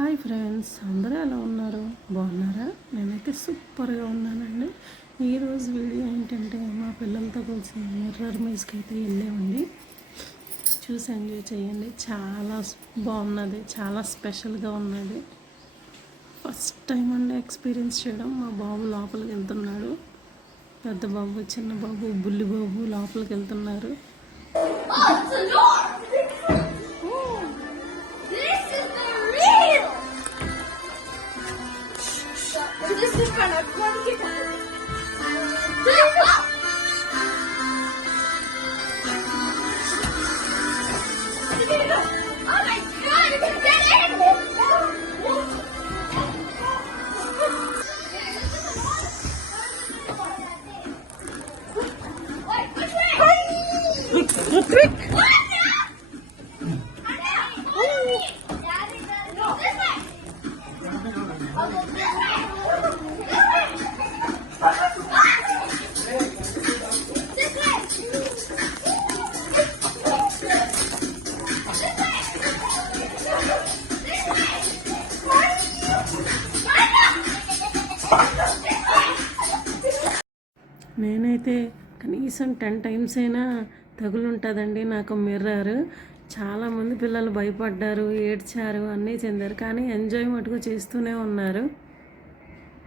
Hi friends, అందరూ ఎలా ఉన్నారు? బాగున్నారా? నేనైతే సూపర్గా ఉన్నానండి. ఈరోజు వీడియో ఏంటంటే మా పిల్లలతో కలిసి మిర్రర్ మ్యూజిక్ అయితే వెళ్ళామండి. చూసి ఎంజాయ్ చేయండి. చాలా బాగున్నది, చాలా స్పెషల్గా ఉన్నది. ఫస్ట్ టైం అండి ఎక్స్పీరియన్స్ చేయడం. మా బాబు లోపలికి వెళ్తున్నాడు. పెద్ద బాబు, చిన్న బాబు, బుల్లి బాబు లోపలికి వెళ్తున్నారు. This is kind of funky. Oh my god, you can get in! Which way? నేనైతే కనీసం 10 times అయినా తగులుంటుందండి నాకు మిర్రర్. చాలామంది పిల్లలు భయపడ్డారు, ఏడ్చారు, అన్నీ చెందారు. కానీ ఎంజాయ్ మటుకు చేస్తూనే ఉన్నారు.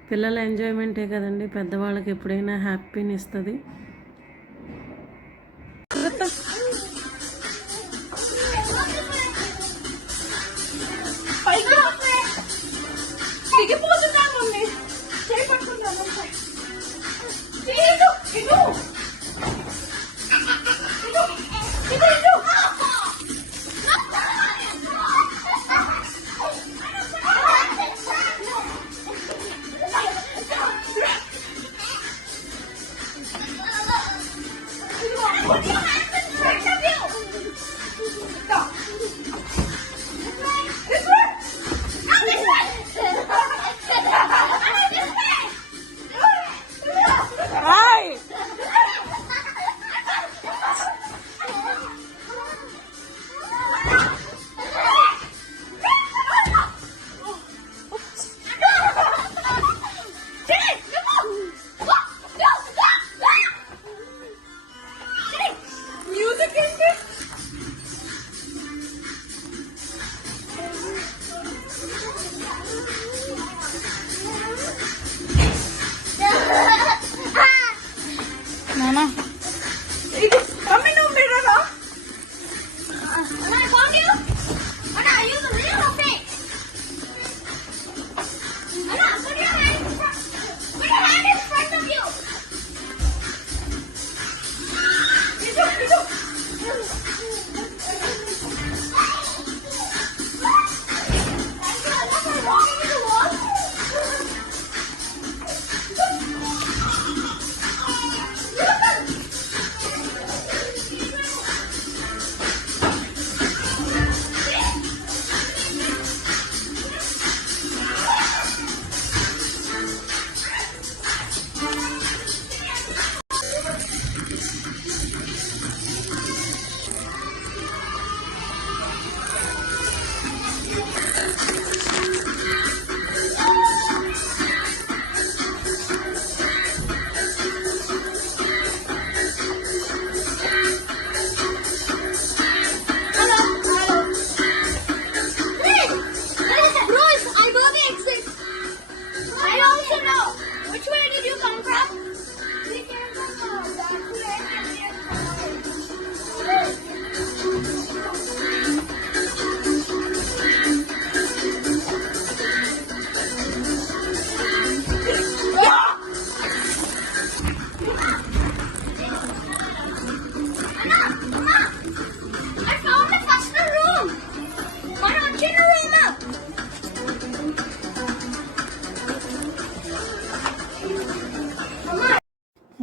పిల్లల ఎంజాయ్మెంటే కదండి పెద్దవాళ్ళకి ఎప్పుడైనా హ్యాపీని ఇస్తుంది. Mama. Come in, mirror. I found you. Anna, are you the real or fake? Anna, put your hand in front. Put your hand in front of you.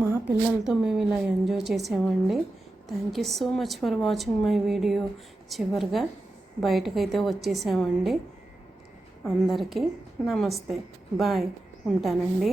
మా పిల్లలతో మేము ఇలా ఎంజాయ్ చేసామండి. Thank you so much for watching my video. చివరిగా బయటకైతే వచ్చేసామండి. అందరికీ నమస్తే, బాయ్, ఉంటానండి.